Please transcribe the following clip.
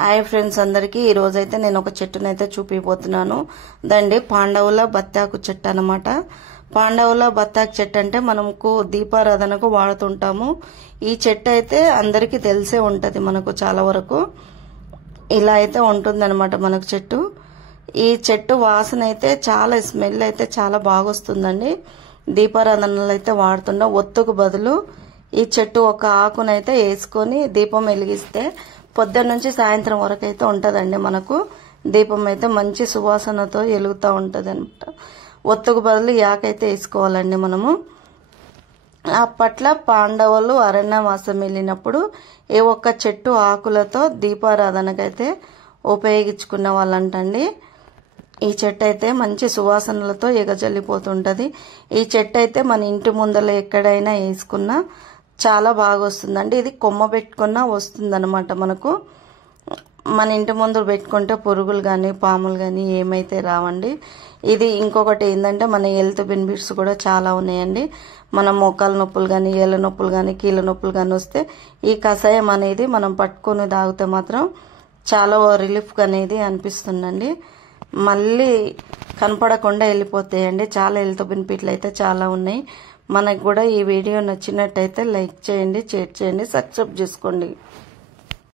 Hi friends అందరికీ ఈ రోజు అయితే నేను ఒక చెట్టునైతే చూపిపోతున్నాను. దండి పాండవుల బత్తాకు చెట్టు అన్నమాట. పాండవుల బత్తాకు చెట్టు అంటే మనకు దీపారాధనకు వాడుతుంటాము. ఈ చెట్టు అయితే అందరికీ తెలిసే ఉంటది, మనకు చాలా వరకు ఇలా అయితే ఉంటుందన్నమాట మనకు చెట్టు. ఈ చెట్టు వాసన అయితే చాలా స్మెల్ అయితే చాలా బాగా వస్తుందండి. దీపారాధనలు అయితే వాడుతున్నా. ఒత్తుకు బదులు ఈ చెట్టు ఒక ఆకునైతే వేసుకొని దీపం వెలిగిస్తే పొద్దున్న నుంచి సాయంత్రం వరకు అయితే ఉంటదండి. మనకు దీపం అయితే మంచి సువాసనతో వెలుగుతూ ఉంటది అనమాట. ఒత్తుకు బదులు ఈ ఆకు అయితే వేసుకోవాలండి మనము. అప్పట్లో పాండవులు అరణ్యవాసం వెళ్ళినప్పుడు ఏ ఒక్క చెట్టు ఆకులతో దీపారాధనకైతే ఉపయోగించుకున్న వాళ్ళంటండి. ఈ చెట్టు అయితే మంచి సువాసనలతో ఎగజల్లిపోతుంటది. ఈ చెట్టు అయితే మన ఇంటి ముందర ఎక్కడైనా వేసుకున్నా చాలా బాగా వస్తుందండి. ఇది కొమ్మ పెట్టుకున్నా వస్తుందన్నమాట. మనకు మన ఇంటి ముందు పెట్టుకుంటే పురుగులు కానీ పాములు కానీ ఏమైతే రావండి. ఇది ఇంకొకటి ఏంటంటే మన హెల్త్ బెనిఫిట్స్ కూడా చాలా ఉన్నాయండి. మన మోకాలు నొప్పులు కానీ ఏళ్ళ నొప్పులు కానీ కీళ్ళ నొప్పులు కానీ వస్తే ఈ కషాయం అనేది మనం పట్టుకొని తాగితే మాత్రం చాలా రిలీఫ్ అనేది అనిపిస్తుందండి. మళ్ళీ కనపడకుండా వెళ్ళిపోతాయండి. చాలా హెల్త్ బెనిఫిట్లు అయితే చాలా ఉన్నాయి. మనకు కూడా ఈ వీడియో నచ్చినట్టయితే లైక్ చేయండి, షేర్ చేయండి, సబ్స్క్రైబ్ చేసుకోండి.